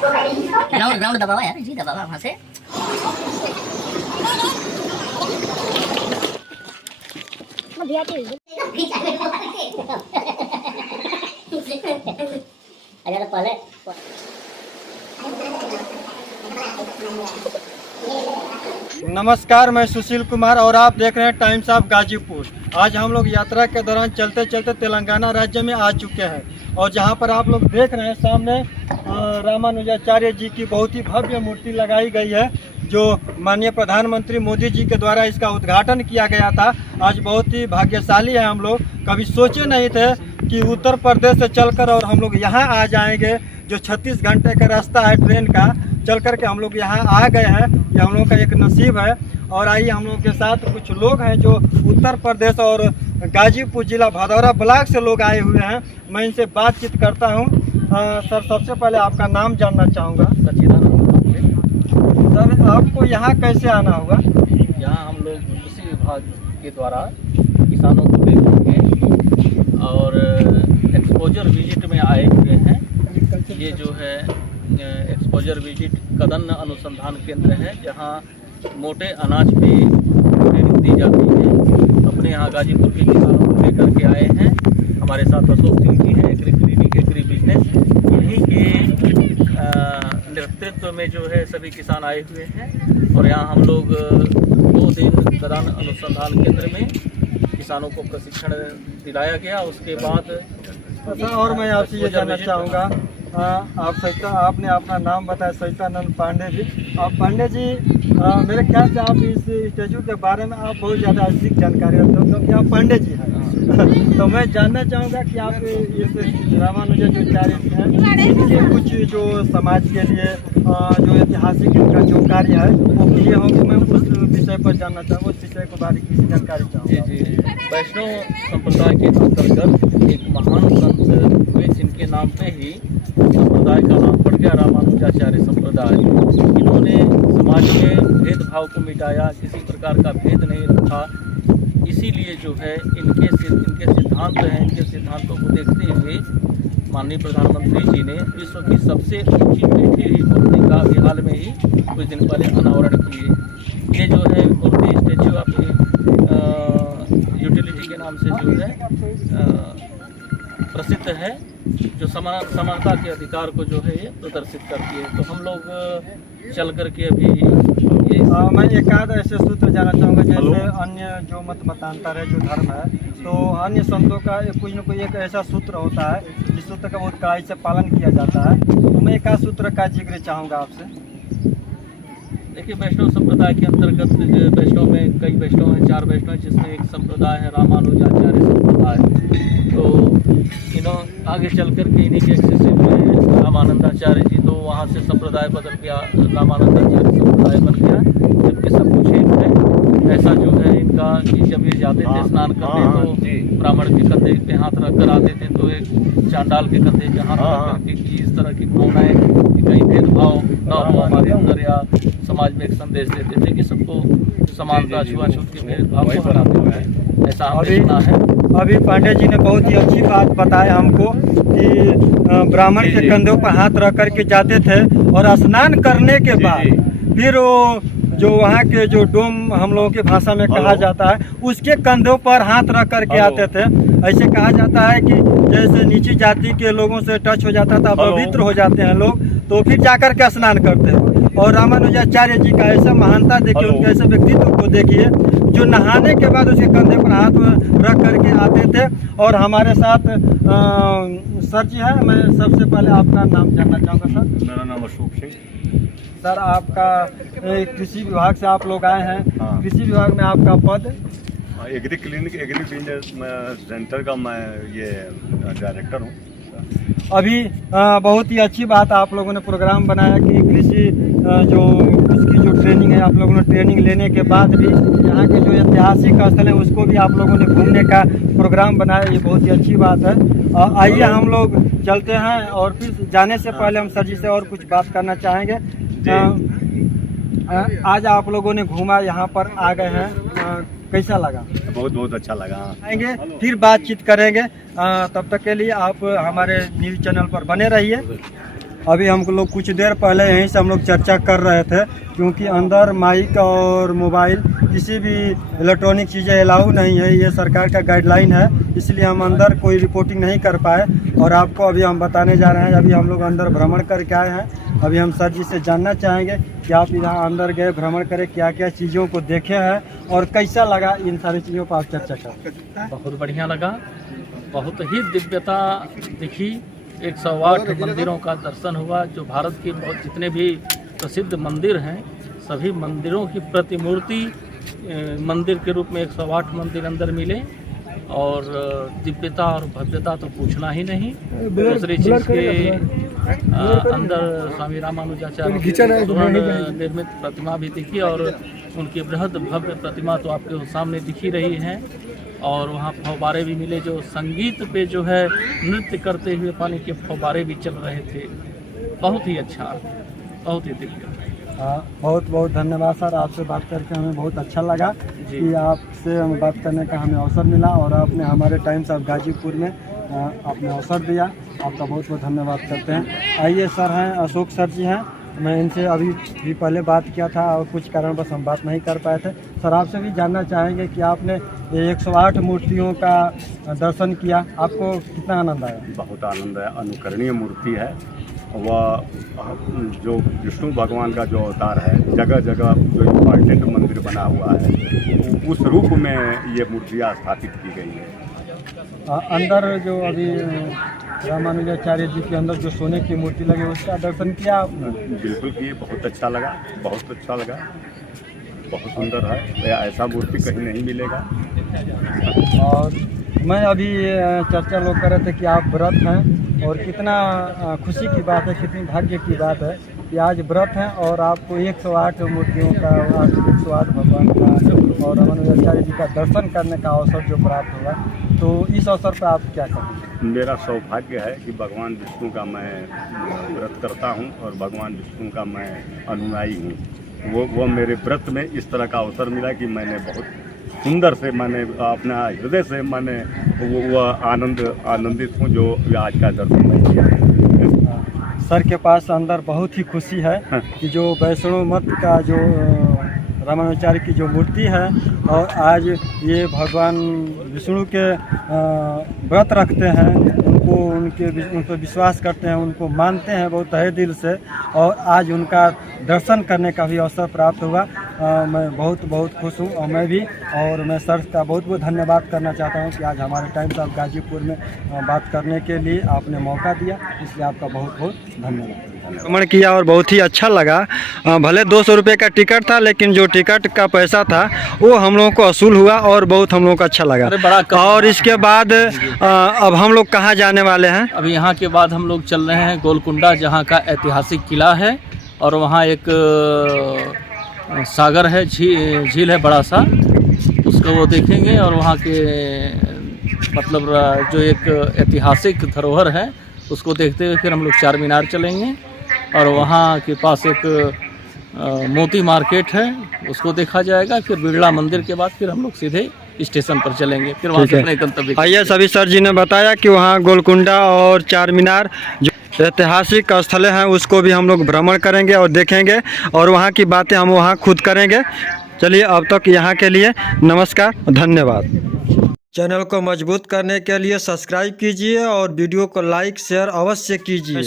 Ground दबावा यार, जी दबावा वहाँ से। अगर पहले नमस्कार, मैं सुशील कुमार और आप देख रहे हैं टाइम्स ऑफ गाजीपुर। आज हम लोग यात्रा के दौरान चलते चलते तेलंगाना राज्य में आ चुके हैं और जहां पर आप लोग देख रहे हैं सामने रामानुजाचार्य जी की बहुत ही भव्य मूर्ति लगाई गई है, जो माननीय प्रधानमंत्री मोदी जी के द्वारा इसका उद्घाटन किया गया था। आज बहुत ही भाग्यशाली है हम लोग, कभी सोचे नहीं थे कि उत्तर प्रदेश से चलकर और हम लोग यहाँ आ जाएंगे। जो 36 घंटे का रास्ता है ट्रेन का, चल कर के हम लोग यहाँ आ गए हैं। ये हम लोग का एक नसीब है। और आइए हम लोग के साथ कुछ लोग हैं जो उत्तर प्रदेश और गाजीपुर जिला भदौरा ब्लॉक से लोग आए हुए हैं। मैं इनसे बातचीत करता हूँ। सर, सबसे पहले आपका नाम जानना चाहूँगा। सर, आपको यहाँ कैसे आना हुआ? यहाँ हम लोग कृषि विभाग के द्वारा किसानों को देखेंगे और एक्सपोजर विजिट में आए हुए हैं। ये जो है एक्सपोजर विजिट कदन अनुसंधान केंद्र है, जहाँ मोटे अनाज पे ट्रेनिंग दी जाती है। अपने यहाँ गाजीपुर के किसानों को लेकर के आए हैं। हमारे साथ अशोक सिंह जी हैं, एग्री क्लिनिक एग्री बिजनेस, इन्हीं के नेतृत्व में जो है सभी किसान आए हुए हैं। और यहाँ हम लोग 2 दिन कदन अनुसंधान केंद्र में किसानों को प्रशिक्षण दिलाया गया। उसके बाद और मैं आपसे ये जानना चाहूँगा, आपने अपना नाम बताया, सवितानंद पांडे जी। आप पांडे जी, मेरे ख्याल से आप इस स्टैचू के बारे में आप बहुत ज़्यादा अधिक जानकारी रखते हो क्योंकि आप पांडे जी हैं। तो मैं जानना चाहूँगा कि आप इस रामानुजाचार्य जी हैं, इनके कुछ जो समाज के लिए जो ऐतिहासिक इनका जो कार्य है वो किए होंगे। मैं उस विषय पर जानना चाहूँगा, उस विषय को बारीकी से जानकारी चाहूँगा। जी, वैष्णव संप्रदाय के अंतर्गत एक महान संत हुए जिनके नाम पे ही संप्रदाय का नाम पड़ गया रामानुजाचार्य संप्रदाय। इन्होंने समाज में भेदभाव को मिटाया, किसी प्रकार का भेद नहीं रखा। इसीलिए जो है इनके सिद्धांत हैं। इनके सिद्धांतों को देखते हुए माननीय प्रधानमंत्री जी ने विश्व की सबसे ऊंची बैठी हुई मूर्ति का अभी हाल में ही कुछ दिन पहले अनावरण किए। ये जो है मूर्ति स्टैच्यू ऑफ यूटिलिटी के नाम से जो है प्रसिद्ध है, जो समानता के अधिकार को जो है ये प्रदर्शित करती है। तो हम लोग चल करके अभी मैं एक आध ऐसे सूत्र जानना चाहूँगा, जैसे अन्य जो मत मतांतर है, जो धर्म है, तो अन्य संतों का कुछ न कुछ एक ऐसा सूत्र होता है जिस सूत्र का बहुत कड़ाई से पालन किया जाता है। तो मैं एक आध सूत्र का जिक्र चाहूँगा आपसे। देखिए, वैष्णव संप्रदाय के अंतर्गत वैष्णव में कई वैष्णव हैं, 4 वैष्णव, जिसमें एक संप्रदाय है रामानुजाचार्य संप्रदाय। तो आगे चल कर के इन्हीं के एक्सेसिव में रामानंदाचार्य जी, तो वहाँ से संप्रदाय बदल गया, रामानंदाचार्य संप्रदाय बन गया, जबकि सब कुछ एक है। ऐसा जो है इनका कि जब ये जाते थे स्नान करने तो ब्राह्मण के कंधे पे हाथ रख कर आते थे, तो एक चांडाल के कंधे पे हाथ रख करके कि इस तरह की भावनाएं कि कहीं भेदभाव न हो हमारे अंदर, या समाज में एक संदेश देते थे कि सबको समानता, छुआछूत के भेदभाव को हटाते हुए। ऐसा हमने सुना है। अभी पांडे जी ने बहुत ही अच्छी बात बताया हमको कि ब्राह्मण के कंधों पर हाथ रख करके जाते थे और स्नान करने के बाद फिर वो जो वहाँ के जो डोम हम लोगों की भाषा में कहा जाता है, उसके कंधों पर हाथ रख करके आते थे। ऐसे कहा जाता है कि जैसे नीची जाति के लोगों से टच हो जाता था, पवित्र हो जाते हैं लोग, तो फिर जाकर के स्नान करते हैं। और रामानुजाचार्य जी का ऐसा महानता देखिए, उनके ऐसे व्यक्तित्व को देखिए, जो नहाने के बाद उसके कंधे पर हाथ रख करके आते थे। और हमारे साथ सर जी हैं। मैं सबसे पहले आपका नाम जानना चाहूँगा। सर, मेरा नाम अशोक सिंह। सर, आपका कृषि विभाग से आप लोग आए हैं। हाँ। कृषि विभाग में आपका पद? Agree clinic agri business centre का मैं ये डायरेक्टर हूँ। अभी बहुत ही अच्छी बात आप लोगों ने प्रोग्राम बनाया कि कृषि जो उसकी जो ट्रेनिंग है, आप लोगों ने ट्रेनिंग लेने के बाद भी यहाँ के जो ऐतिहासिक स्थल है उसको भी आप लोगों ने घूमने का प्रोग्राम बनाया। ये बहुत ही अच्छी बात है। आइए हम लोग चलते हैं और फिर जाने से पहले हम सर जी से और कुछ बात करना चाहेंगे। आज आप लोगों ने घूमा, यहाँ पर आ गए हैं, कैसा लगा? बहुत बहुत अच्छा लगा। आएंगे फिर बातचीत करेंगे। तब तक के लिए आप हमारे न्यूज़ चैनल पर बने रहिए। अभी हम लोग कुछ देर पहले यहीं से हम लोग चर्चा कर रहे थे, क्योंकि अंदर माइक और मोबाइल किसी भी इलेक्ट्रॉनिक चीज़ें अलाउ नहीं है, ये सरकार का गाइडलाइन है, इसलिए हम अंदर कोई रिपोर्टिंग नहीं कर पाए। और आपको अभी हम बताने जा रहे हैं, अभी हम लोग अंदर भ्रमण करके आए हैं। अभी हम सर जी से जानना चाहेंगे कि आप यहाँ अंदर गए भ्रमण करें, क्या क्या चीज़ों को देखे हैं और कैसा लगा, इन सारी चीज़ों पर आप चर्चा करें। बहुत बढ़िया लगा, बहुत ही दिव्यता दिखी। 108 मंदिरों का दर्शन हुआ। जो भारत के बहुत जितने भी प्रसिद्ध मंदिर हैं, सभी मंदिरों की प्रतिमूर्ति मंदिर के रूप में 108 मंदिर अंदर मिले। और दिव्यता और भव्यता तो पूछना ही नहीं। दूसरी चीज़ के अंदर स्वामी रामानुजाचार्य की स्वर्ण निर्मित प्रतिमा भी दिखी, और उनकी बृहद भव्य प्रतिमा तो आपके सामने दिखी रही है। और वहाँ फव्वारे भी मिले, जो संगीत पे जो है नृत्य करते हुए पानी के फव्वारे भी चल रहे थे। बहुत ही अच्छा, बहुत ही दिव्य। बहुत बहुत धन्यवाद सर, आपसे बात करके हमें बहुत अच्छा लगा कि आपसे हम बात करने का हमें अवसर मिला, और आपने हमारे टाइम्स ऑफ गाजीपुर में आपने अवसर दिया। आपका बहुत बहुत धन्यवाद करते हैं। आइए सर हैं, अशोक सर जी हैं, मैं इनसे अभी भी पहले बात किया था और कुछ कारणवश हम बात नहीं कर पाए थे। सर आपसे भी जानना चाहेंगे कि आपने 108 मूर्तियों का दर्शन किया, आपको कितना आनंद आया? बहुत आनंद है। अनुकरणीय मूर्ति है। वह जो विष्णु भगवान का जो अवतार है, जगह जगह जो इम्पॉर्टेंट मंदिर बना हुआ है, उस रूप में ये मूर्तियाँ स्थापित की गई है। अंदर जो अभी रामानुजाचार्य जी के अंदर जो सोने की मूर्ति लगी, उसका दर्शन किया आपने? बिल्कुल किए, बहुत अच्छा लगा, बहुत अच्छा लगा, बहुत सुंदर है। ऐसा मूर्ति कहीं नहीं मिलेगा। और मैं अभी चर्चा लोग कर रहे थे कि आप व्रत हैं, और कितना खुशी की बात है, कितनी भाग्य की बात है कि आज व्रत हैं और आपको 108 मूर्तियों का, 108 भगवान का और रामानुजाचार्य जी का दर्शन करने का अवसर जो प्राप्त हुआ। तो इस अवसर पर आप क्या कहेंगे? मेरा सौभाग्य है कि भगवान विष्णु का मैं व्रत करता हूं और भगवान विष्णु का मैं अनुयायी हूं। वो मेरे व्रत में इस तरह का अवसर मिला कि मैंने बहुत सुंदर से, मैंने अपना हृदय से मैंने वो आनंदित हूँ जो आज का दर्शन मैं किया। सर के पास अंदर बहुत ही खुशी है कि जो वैष्णव मत का जो रामानुजाचार्य की जो मूर्ति है, और आज ये भगवान विष्णु के व्रत रखते हैं, उन पर विश्वास करते हैं, उनको मानते हैं बहुत तहे दिल से, और आज उनका दर्शन करने का भी अवसर प्राप्त हुआ। मैं बहुत बहुत खुश हूँ, और मैं सर का बहुत बहुत धन्यवाद करना चाहता हूँ कि आज हमारे टाइम्स ऑफ गाजीपुर में बात करने के लिए आपने मौका दिया, इसलिए आपका बहुत बहुत धन्यवाद। भ्रमण किया और बहुत ही अच्छा लगा। भले 200 रुपये का टिकट था, लेकिन जो टिकट का पैसा था वो हम लोगों को वसूल हुआ और बहुत हम लोगों को अच्छा लगा। और इसके बाद अब हम लोग कहाँ जाने वाले हैं? अभी यहाँ के बाद हम लोग चल रहे हैं गोलकुंडा, जहाँ का ऐतिहासिक किला है, और वहाँ एक सागर है, झील है बड़ा सा, उसको वो देखेंगे। और वहाँ के मतलब जो एक ऐतिहासिक धरोहर है उसको देखते हुए फिर हम लोग चार मीनार चलेंगे, और वहाँ के पास एक मोती मार्केट है, उसको देखा जाएगा। फिर बिरला मंदिर के बाद फिर हम लोग सीधे स्टेशन पर चलेंगे, फिर वहाँ से अपने गंतव्य। आइए, सभी सर जी ने बताया कि वहाँ गोलकुंडा और चार मीनार जो ऐतिहासिक स्थल हैं उसको भी हम लोग भ्रमण करेंगे और देखेंगे, और वहाँ की बातें हम वहाँ खुद करेंगे। चलिए, अब तक यहाँ के लिए नमस्कार, धन्यवाद। चैनल को मजबूत करने के लिए सब्सक्राइब कीजिए और वीडियो को लाइक शेयर अवश्य कीजिए।